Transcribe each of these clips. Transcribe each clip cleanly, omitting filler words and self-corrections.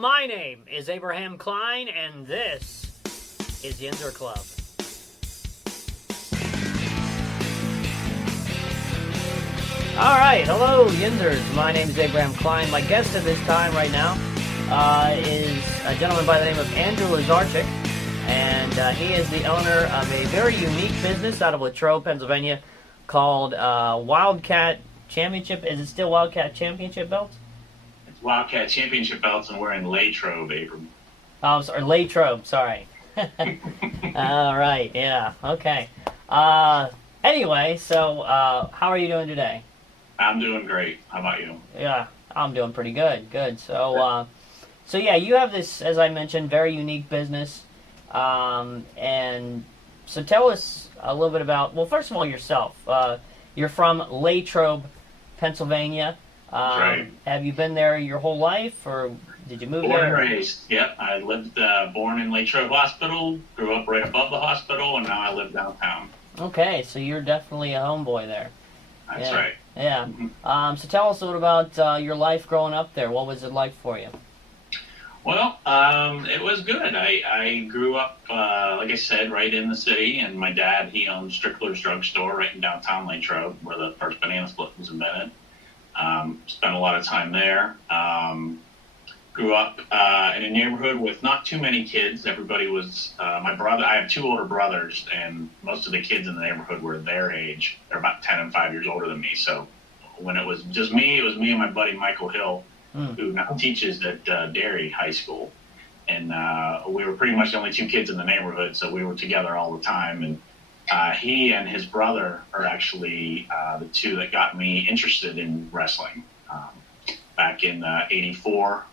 My name is Abraham Klein, and this is Yinzer Club. All right, hello, Yinzers. My name is Abraham Klein. My guest at this time right now is a gentleman by the name of Andrew Lazarchik, and he is the owner of a very unique business out of Latrobe, Pennsylvania, called Wildcat Championship. Is it still Wildcat Championship belts? It's Wildcat Championship belts, and we're in Latrobe, Abram. Oh, sorry, Latrobe, sorry. All right, yeah, okay. Anyway, so how are you doing today? I'm doing great. How about you? Yeah, I'm doing pretty good. Good. So, yeah, you have this, as I mentioned, very unique business. And so tell us a little bit about, well, first of all, yourself. You're from Latrobe, Pennsylvania. That's right. Have you been there your whole life, or did you move Born there? and raised. Yep. I lived, born in Latrobe Hospital, grew up right above the hospital, and now I live downtown. Okay, so you're definitely a homeboy there. That's yeah. right. Yeah. Mm-hmm. So tell us a little about your life growing up there. What was it like for you? Well, it was good. I grew up, like I said, right in the city, and my dad, he owned Strickler's Drugstore right in downtown Latrobe, where the first banana split was invented. Spent a lot of time there. Grew up in a neighborhood with not too many kids. Everybody was, my brother, I have two older brothers, and most of the kids in the neighborhood were their age. They're about 10 and 5 years older than me. So when it was just me, it was me and my buddy Michael Hill, who now teaches at Derry High School. And we were pretty much the only two kids in the neighborhood, so we were together all the time. And he and his brother are actually the two that got me interested in wrestling. Back in '84,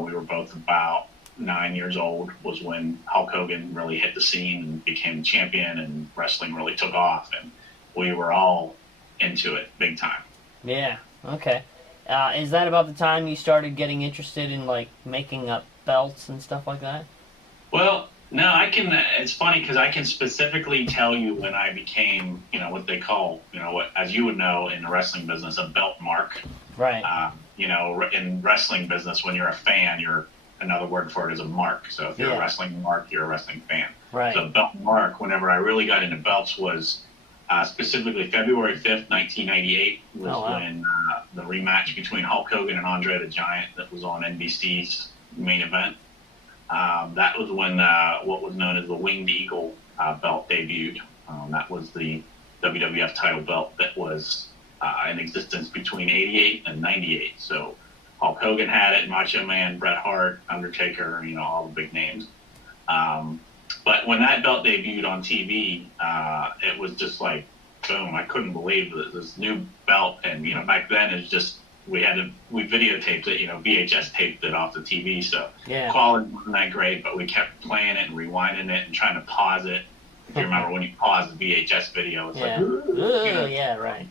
we were both about 9 years old, was when Hulk Hogan really hit the scene and became champion, and wrestling really took off. And we were all into it big time. Yeah, okay. Is that about the time you started getting interested in, like, making up belts and stuff like that? Well, no, I can, it's funny because I can specifically tell you when I became, what they call, what, as you would know in the wrestling business, a belt mark. Right. In wrestling business, when you're a fan, another word for it is a mark. So if you're a wrestling mark, you're a wrestling fan. Right. So belt mark, whenever I really got into belts, was specifically February 5th, 1998 was when the rematch between Hulk Hogan and Andre the Giant that was on NBC's main event. That was when what was known as the Winged Eagle belt debuted. That was the WWF title belt that was in existence between 88 and 98. So Hulk Hogan had it, Macho Man, Bret Hart, Undertaker, all the big names. But when that belt debuted on TV, it was just like, boom, I couldn't believe this new belt. And, back then it's just, we videotaped it, VHS taped it off the TV. So quality wasn't that great, but we kept playing it and rewinding it and trying to pause it. If you remember when you pause the VHS video, it's like, yeah, right.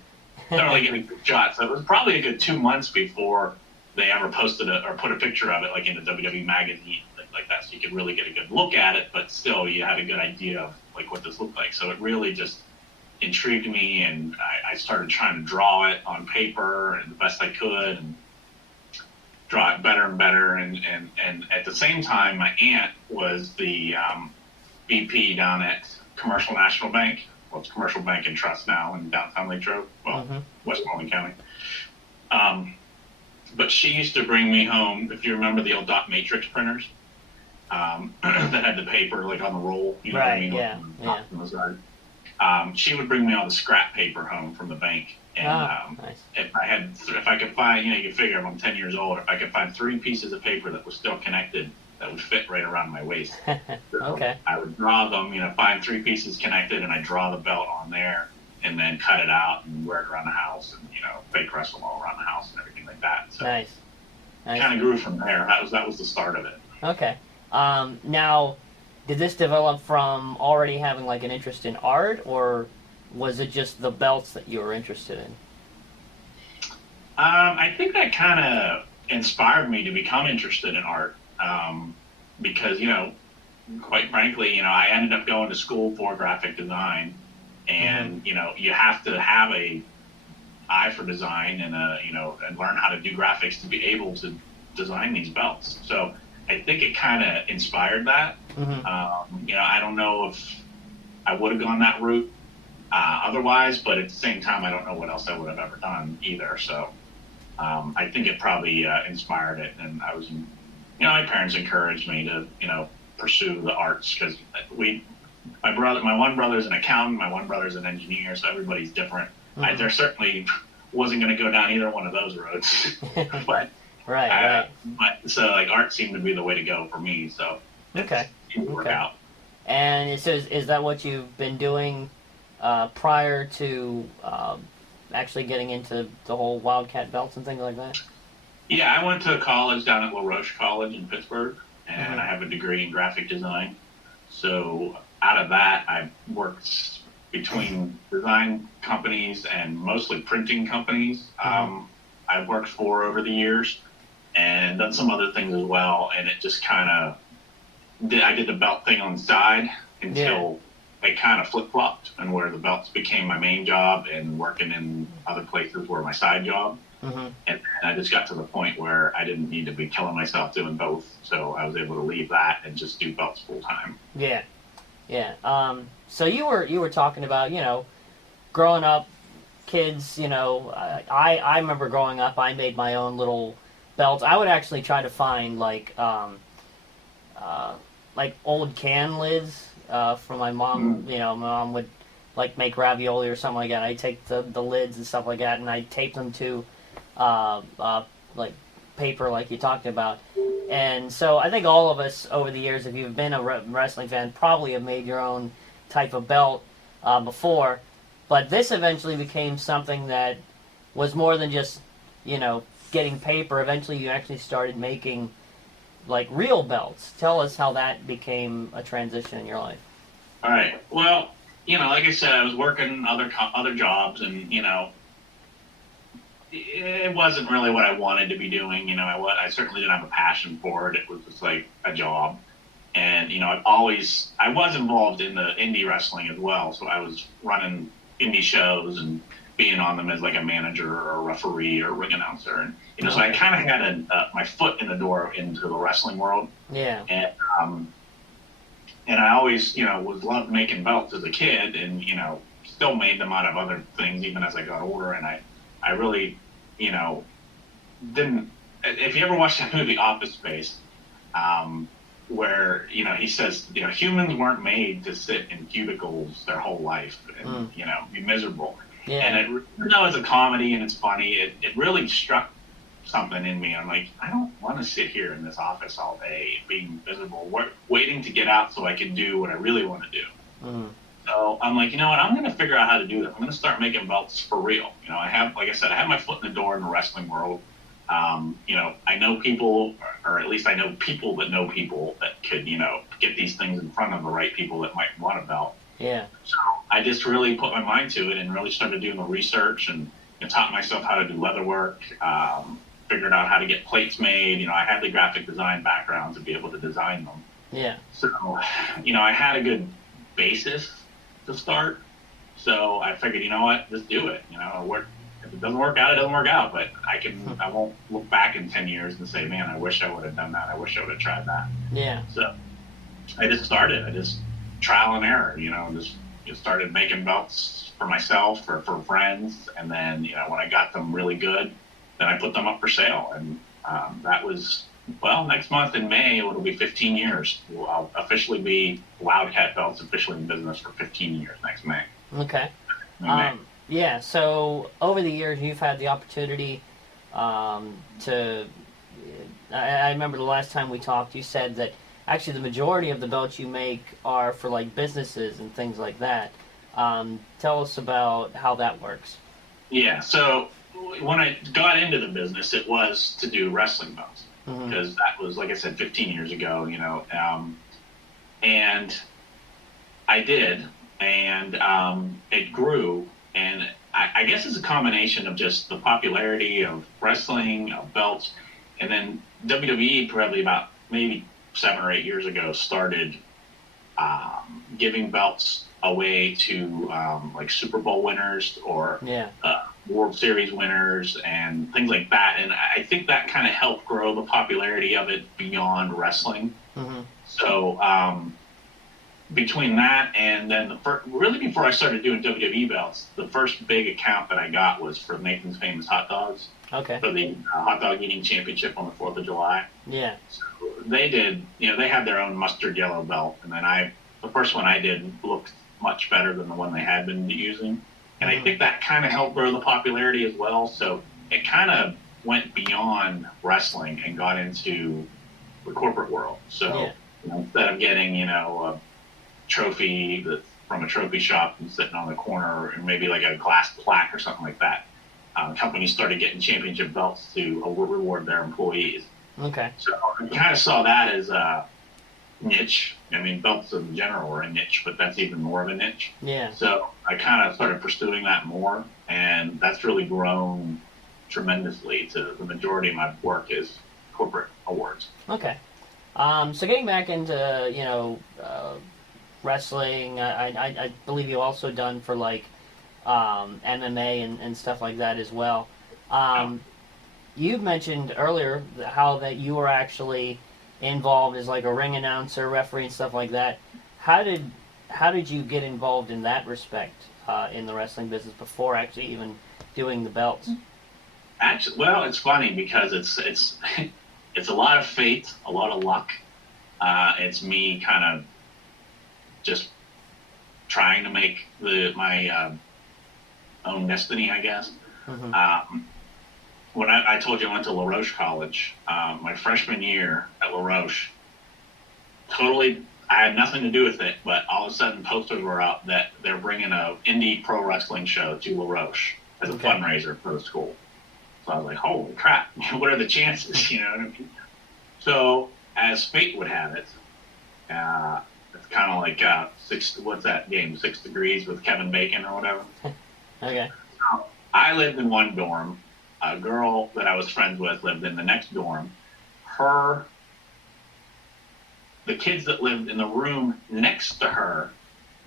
Don't really get a good shot. So it was probably a good 2 months before they ever posted it or put a picture of it, like in the WWE magazine, like that, so you could really get a good look at it. But still, you had a good idea of like what this looked like. So it really just intrigued me, and I started trying to draw it on paper and the best I could, and draw it better and better. And at the same time, my aunt was the VP down at Commercial National Bank. Well, it's Commercial Bank and Trust now in downtown Latrobe, Westmoreland County. But she used to bring me home, if you remember the old dot matrix printers that had the paper like on the roll, what I mean? Yeah. She would bring me all the scrap paper home from the bank. And nice. if I could find, you can figure I'm 10 years old, if I could find 3 pieces of paper that was still connected, that would fit right around my waist. Okay. I would draw them, find 3 pieces connected, and I draw the belt on there, and then cut it out and wear it around the house, and fake wrestle all around the house and everything like that. So nice. Kind of grew from there. That was the start of it. Okay. Now, did this develop from already having like an interest in art, or was it just the belts that you were interested in? I think that kind of inspired me to become interested in art. Because, quite frankly, I ended up going to school for graphic design, and, you have to have a eye for design and and learn how to do graphics to be able to design these belts. So I think it kind of inspired that. I don't know if I would have gone that route otherwise, but at the same time, I don't know what else I would have ever done either. So I think it probably inspired it, and my parents encouraged me to, pursue the arts because my one brother's an accountant, my one brother's an engineer, so everybody's different. There certainly wasn't going to go down either one of those roads, but right. But so like art seemed to be the way to go for me. So it seemed to work out. And so is that what you've been doing prior to actually getting into the whole Wildcat belts and things like that? Yeah, I went to college down at La Roche College in Pittsburgh, and I have a degree in graphic design. So out of that, I worked between design companies and mostly printing companies. I've worked for over the years and done some other things as well. And it just kind of I did the belt thing on the side until it kind of flip-flopped, and where the belts became my main job and working in other places were my side job. And I just got to the point where I didn't need to be killing myself doing both, so I was able to leave that and just do belts full time. So you were talking about, growing up, kids. I remember growing up, I made my own little belts. I would actually try to find like old can lids from my mom. My mom would like make ravioli or something like that. I'd take the lids and stuff like that, and I'd tape them to like paper, like you talked about. And so I think all of us over the years, if you've been a wrestling fan, probably have made your own type of belt before. But this eventually became something that was more than just, getting paper. Eventually you actually started making like real belts. Tell us how that became a transition in your life. All right. Well, like I said, I was working other jobs, and it wasn't really what I wanted to be doing. I certainly didn't have a passion for it. It was just like a job. And, I was involved in the indie wrestling as well. So I was running indie shows and being on them as like a manager or a referee or a ring announcer. And, so I kind of had my foot in the door into the wrestling world. Yeah. And I always, was loved making belts as a kid, and, still made them out of other things even as I got older. And I really, didn't. If you ever watched that movie Office Space, where he says humans weren't made to sit in cubicles their whole life and be miserable. Yeah. And even though it's a comedy and it's funny, it really struck something in me. I'm like, I don't want to sit here in this office all day being miserable, waiting to get out so I can do what I really want to do. So I'm like, what? I'm going to figure out how to do this. I'm going to start making belts for real. I have my foot in the door in the wrestling world. I know people, or at least I know people that know people that could, get these things in front of the right people that might want a belt. Yeah. So I just really put my mind to it and really started doing the research and taught myself how to do leather work, figured out how to get plates made. I had the graphic design background to be able to design them. Yeah. So, I had a good basis to start. So I figured, just do it. If it doesn't work out, it doesn't work out. But I won't look back in 10 years and say, man, I wish I would have done that. I wish I would have tried that. Yeah. So I just started. I just trial and error, just started making belts for myself or for friends. And then, when I got them really good, then I put them up for sale. And that was, next month in May, it'll be 15 years. I'll officially be Wildcat Belts officially in business for 15 years next May. Okay. Yeah, so over the years, you've had the opportunity to... I remember the last time we talked, you said that actually the majority of the belts you make are for like businesses and things like that. Tell us about how that works. Yeah, so when I got into the business, it was to do wrestling belts. Because that was, like I said, 15 years ago, and I did, and it grew, and I guess it's a combination of just the popularity of wrestling, of belts, and then WWE probably about maybe 7 or 8 years ago started giving belts away to like Super Bowl winners or Yeah. World Series winners and things like that. And I think that kind of helped grow the popularity of it beyond wrestling. Mm-hmm. So between that and then really before I started doing WWE belts, the first big account that I got was for Nathan's Famous Hot Dogs. Okay. For the hot dog eating championship on the 4th of July. Yeah. So they did, they had their own mustard yellow belt. And then the first one I did looked much better than the one they had been using. And I think that kind of helped grow the popularity as well. So it kind of went beyond wrestling and got into the corporate world. So instead of getting, a trophy from a trophy shop and sitting on the corner or maybe like a glass plaque or something like that, companies started getting championship belts to reward their employees. Okay. So I kind of saw that as a niche. I mean, belts in general are a niche, but that's even more of a niche. Yeah. So I kind of started pursuing that more, and that's really grown tremendously to the majority of my work is corporate awards. Okay. So getting back into, wrestling, I believe you also done for like MMA and stuff like that as well. You mentioned earlier how that you were actually involved as like a ring announcer, referee, and stuff like that. How did you get involved in that respect in the wrestling business before actually even doing the belts? Actually, well, it's funny because it's it's a lot of fate, a lot of luck. It's me kind of just trying to make my own destiny, I guess. Mm-hmm. When I told you I went to La Roche College, my freshman year at La Roche, totally, I had nothing to do with it, but all of a sudden posters were up that they're bringing a indie pro wrestling show to La Roche as a fundraiser for the school. So I was like, holy crap, what are the chances, you know what I mean? So as fate would have it, it's kind of like what's that game, 6 Degrees with Kevin Bacon or whatever. Okay. So I lived in one dorm. A girl that I was friends with lived in the next dorm. The kids that lived in the room next to her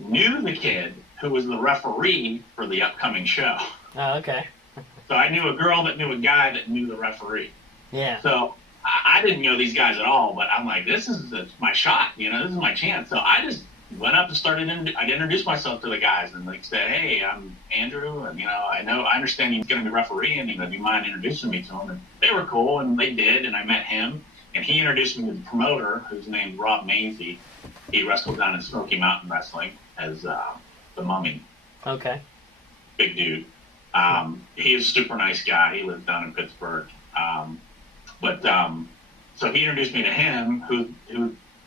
knew the kid who was the referee for the upcoming show. Oh, okay. So I knew a girl that knew a guy that knew the referee. Yeah. So I didn't know these guys at all, but I'm like, this is my shot, this is my chance. So I just went up and started, I'd introduce myself to the guys and like said, hey, I'm Andrew, and I understand he's going to be refereeing, do you mind introducing me to him? And they were cool, and they did, and I met him, and he introduced me to the promoter, who's named Rob Maisie. He wrestled down in Smoky Mountain Wrestling as the Mummy. Okay. Big dude. He is a super nice guy. He lives down in Pittsburgh. So he introduced me to him, who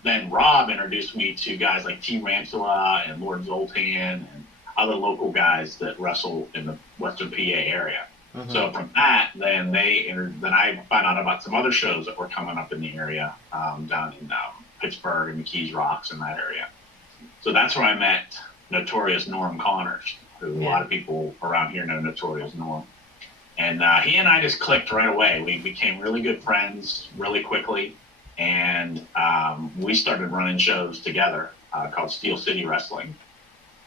then Rob introduced me to guys like T. Ransula and Lord Zoltan and other local guys that wrestle in the Western PA area. Mm-hmm. So from that, then I found out about some other shows that were coming up in the area, down in Pittsburgh and McKees Rocks in that area. So that's where I met Notorious Norm Connors, who a lot of people around here know Notorious Norm. And he and I just clicked right away. We became really good friends really quickly. And we started running shows together called Steel City Wrestling.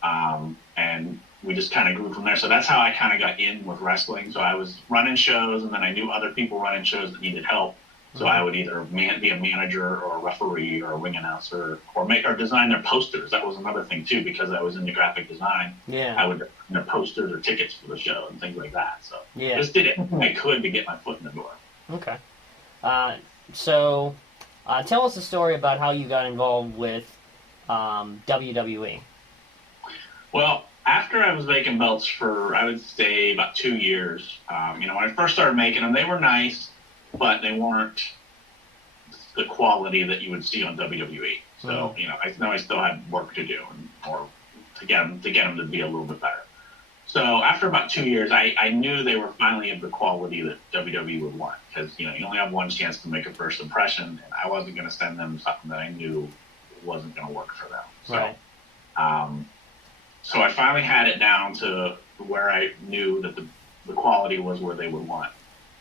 And we just kind of grew from there. So that's how I kind of got in with wrestling. So I was running shows, and then I knew other people running shows that needed help. So I would either be a manager or a referee or a ring announcer or design their posters. That was another thing, too, because I was into graphic design. Yeah. I would design their posters or tickets for the show and things like that. So just did it I could to get my foot in the door. Okay. So tell us a story about how you got involved with WWE. Well, after I was making belts for, I would say, about 2 years, when I first started making them, they were nice, but they weren't the quality that you would see on WWE. So, I know I still had work to do or to get them to be a little bit better. So after about 2 years, I knew they were finally of the quality that WWE would want, because, you only have one chance to make a first impression, and I wasn't going to send them something that I knew wasn't going to work for them. So, right. So I finally had it down to where I knew that the quality was where they would want.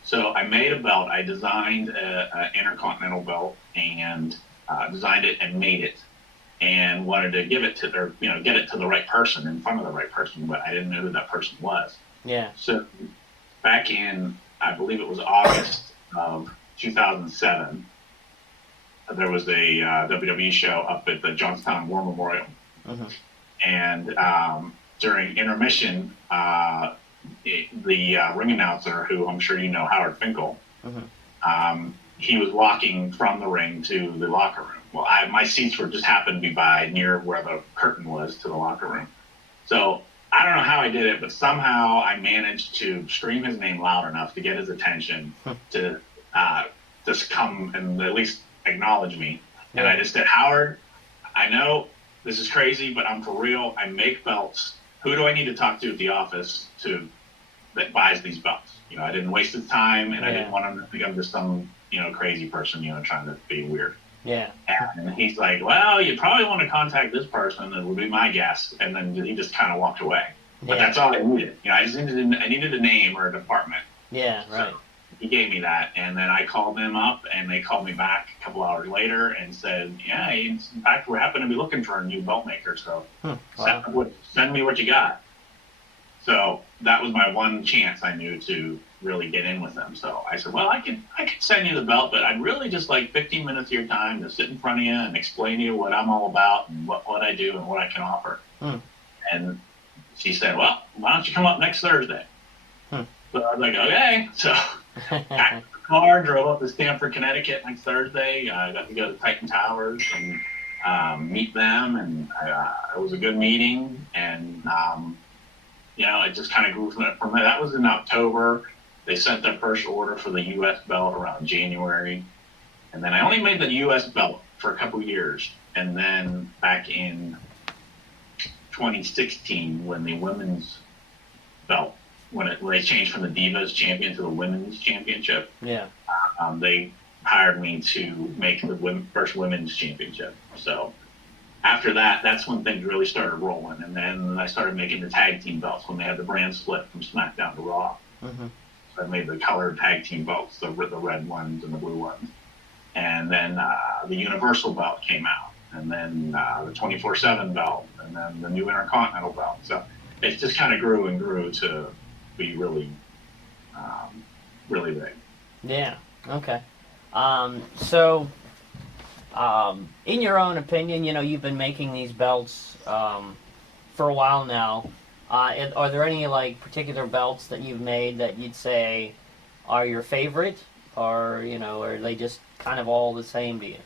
So I made a belt. I designed an Intercontinental belt and designed it and made it. and wanted to give it to their, get it to the right person in front of the right person, but I didn't know who that person was. Yeah. So back in, I believe it was August of 2007, there was a WWE show up at the Johnstown War Memorial. Mm-hmm. And during intermission, the ring announcer, who I'm sure you know, Howard Finkel, he was walking from the ring to the locker room. Well, my seats were just happened to be by near where the curtain was to the locker room. So I don't know how I did it, but somehow I managed to scream his name loud enough to get his attention to just come and at least acknowledge me. And I just said, Howard, I know this is crazy, but I'm for real. I make belts. Who do I need to talk to at the office that buys these belts? I didn't waste his time, and I didn't want him to think I'm just some, crazy person, trying to be weird. Yeah. And he's like, well, you probably want to contact this person. It would be my guess. And then he just kind of walked away. But that's all I needed. I needed a name or a department. Yeah, right. So he gave me that, and then I called them up, and they called me back a couple hours later and said, yeah, in fact, we're happen to be looking for a new belt maker, so send me what you got. So that was my one chance I knew to really get in with them. So I said, well, I could send you the belt, but I'd really just like 15 minutes of your time to sit in front of you and explain to you what I'm all about and what I do and what I can offer. And she said, well, why don't you come up next Thursday? So I was like, okay. So I the car, drove up to Stamford, Connecticut next Thursday. I got to go to Titan Towers and meet them, and it was a good meeting. And it just kind of grew from there. That was in October. They sent their first order for the U.S. belt around January. And then I only made the U.S. belt for a couple years. And then back in 2016, when the women's belt, when they changed from the Divas Champion to the Women's Championship, they hired me to make the first Women's Championship. So after that, that's when things really started rolling. And then I started making the tag team belts when they had the brand split from SmackDown to Raw. So I made the colored tag team belts, the red ones and the blue ones. And then the Universal belt came out. And then the 24/7 belt. And then the new Intercontinental belt. So it just kind of grew and grew to be really, really big. Yeah, okay. So, in your own opinion, you've been making these belts for a while now. Are there any particular belts that you've made that you'd say are your favorite, or are they just kind of all the same to you?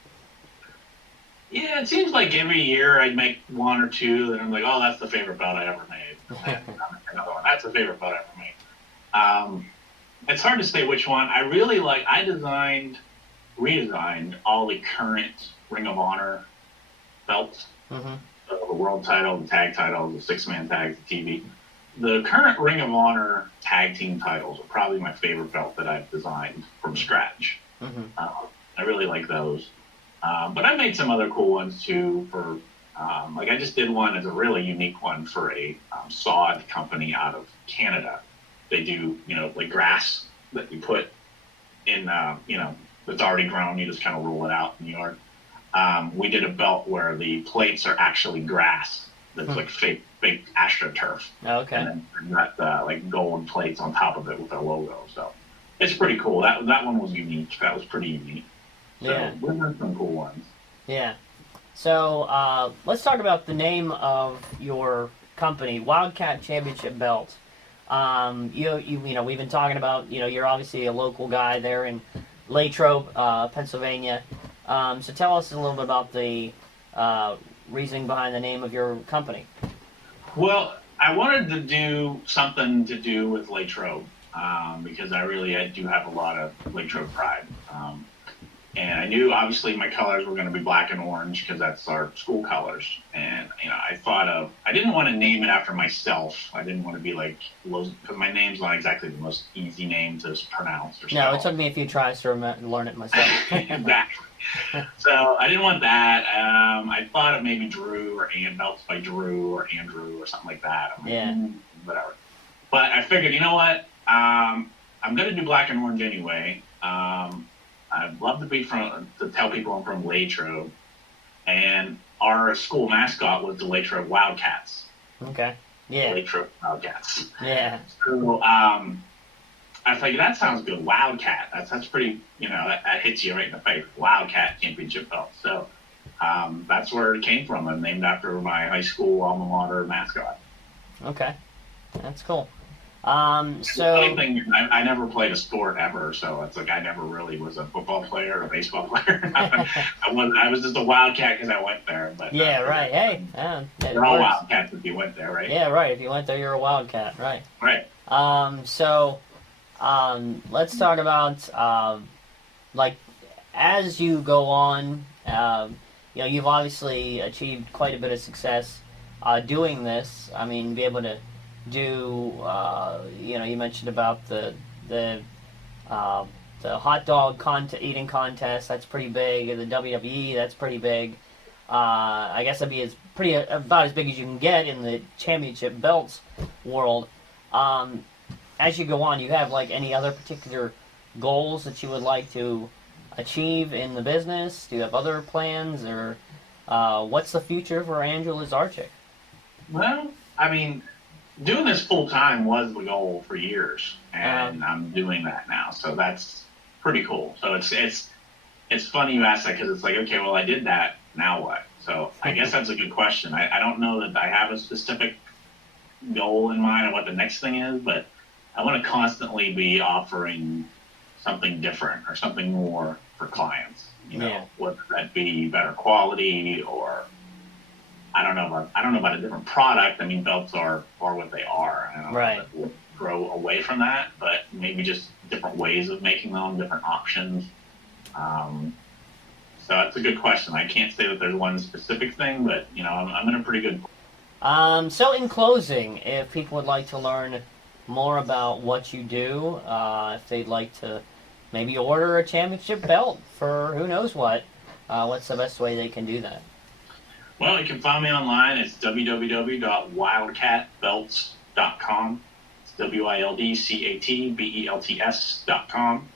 Yeah, it seems like every year I'd make one or two, and I'm like, oh, that's the favorite belt I ever made. And another one, that's the favorite belt I ever made. It's hard to say which one. I really redesigned all the current Ring of Honor belts. So the world title, the tag title, the six-man tag, the TV. The current Ring of Honor tag team titles are probably my favorite belt that I've designed from scratch. I really like those. But I made some other cool ones too for, I just did one as a really unique one for a sod company out of Canada. They do, grass that you put in, that's already grown. You just kind of roll it out in the yard. We did a belt where the plates are actually grass. That's like fake AstroTurf. Oh, okay. And then got gold plates on top of it with our logo. So it's pretty cool. That one was unique. That was pretty unique. So we had some cool ones. Yeah. So let's talk about the name of your company, Wildcat Championship Belt. We've been talking about, you're obviously a local guy there in Latrobe, Pennsylvania. So tell us a little bit about the reasoning behind the name of your company. Well, I wanted to do something to do with Latrobe because I do have a lot of Latrobe pride. And I knew, obviously, my colors were going to be black and orange because that's our school colors. And, I didn't want to name it after myself. I didn't want to be because my name's not exactly the most easy name to pronounce or No, it took me a few tries to learn it myself. Exactly. So I didn't want that. I thought of maybe Drew or belts by Drew or Andrew or something like that. I'm like, whatever. But I figured, you know what? I'm going to do black and orange anyway. I'd love to tell people I'm from Latrobe, and our school mascot was the Latrobe Wildcats. Okay. Yeah. Latrobe Wildcats. Yeah. So I was like, that sounds good. Wildcat. That's pretty, that hits you right in the face. Wildcat championship belt. So that's where it came from. I'm named after my high school alma mater mascot. Okay. That's cool. Funny thing, I never played a sport ever, so it's like I never really was a football player or a baseball player. I was just a Wildcat because I went there. But yeah, right. Hey, they're all Wildcats if you went there, right? Yeah, right. If you went there, you're a Wildcat, right? Right. Let's talk about like as you go on. You've obviously achieved quite a bit of success doing this. I mean, be able to do you mentioned about the hot dog eating contest. That's pretty big. The WWE, that's pretty big. I guess that'd be about as big as you can get in the championship belts world. As you go on, you have like any other particular goals that you would like to achieve in the business? Do you have other plans, or what's the future for Andrew Lazarchik? Well, I mean, doing this full time was the goal for years, and I'm doing that now, so that's pretty cool. So it's funny you ask that, because it's like, okay, well, I did that, now what? So I guess that's a good question. I don't know that I have a specific goal in mind of what the next thing is, but I want to constantly be offering something different or something more for clients. Whether that be better quality, or I don't know about a different product. I mean, belts are what they are. I don't know if we'll grow away from that, but maybe just different ways of making them, different options. So that's a good question. I can't say that there's one specific thing, but I'm in a pretty good. So in closing, if people would like to learn more about what you do, if they'd like to maybe order a championship belt for who knows what's the best way they can do that? Well, you can find me online. It's www.wildcatbelts.com. It's WILDCATBELTS.com.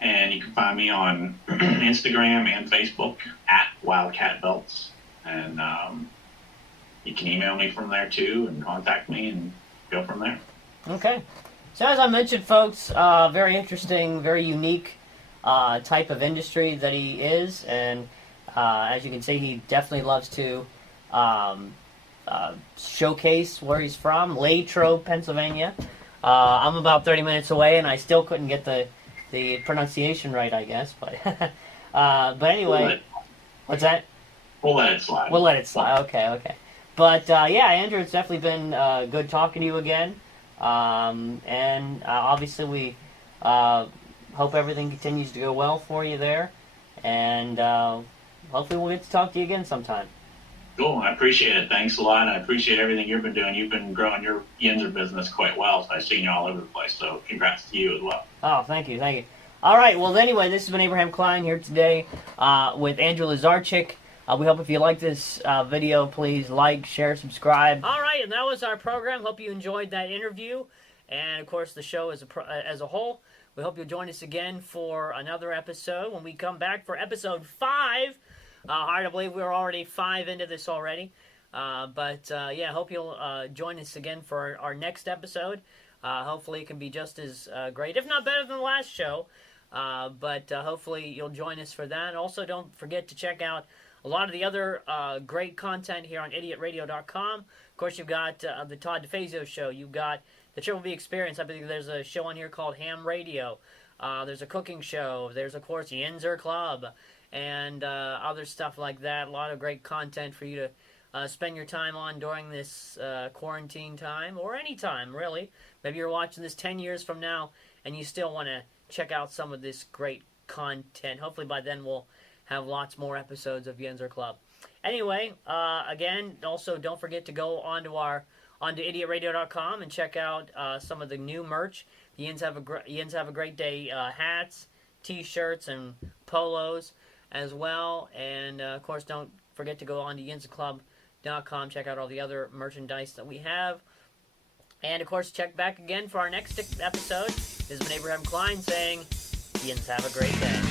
And you can find me on Instagram and Facebook at Wildcat Belts. And you can email me from there too, and contact me and go from there. Okay. So as I mentioned, folks, very interesting, very unique type of industry that he is. And as you can see, he definitely loves to showcase where he's from, Latrobe, Pennsylvania. I'm about 30 minutes away, and I still couldn't get the pronunciation right, I guess. But anyway, what's that? We'll let it slide. We'll let it slide. Okay. But yeah, Andrew, it's definitely been good talking to you again. And obviously we hope everything continues to go well for you there. And hopefully we'll get to talk to you again sometime. Cool. I appreciate it. Thanks a lot. I appreciate everything you've been doing. You've been growing your Yinzer business quite well. So I've seen you all over the place. So congrats to you as well. Oh, thank you. All right. Well, anyway, this has been Abraham Klein here today with Andrew Lazarchik. We hope if you like this video, please like, share, subscribe. All right, and that was our program. Hope you enjoyed that interview, and of course the show as a whole. We hope you'll join us again for another episode when we come back for episode 5. Hard to believe we're already 5 into this already, but yeah, hope you'll join us again for our next episode. Hopefully, it can be just as great, if not better than the last show. But hopefully, you'll join us for that. Also, don't forget to check out a lot of the other great content here on idiotradio.com. Of course, you've got the Todd DeFazio Show. You've got the Triple B Experience. I believe there's a show on here called Ham Radio. There's a cooking show. There's, of course, Yinzer Club and other stuff like that. A lot of great content for you to spend your time on during this quarantine time, or any time, really. Maybe you're watching this 10 years from now and you still want to check out some of this great content. Hopefully by then we'll have lots more episodes of Yinzer Club. Anyway, again, also don't forget to go onto idiotradio.com and check out some of the new merch. The Yins Have a Great Day hats, t-shirts, and polos as well. And of course, don't forget to go on to yinzerclub.com, check out all the other merchandise that we have. And of course, check back again for our next episode. This has been Abraham Klein saying, Yins have a great day.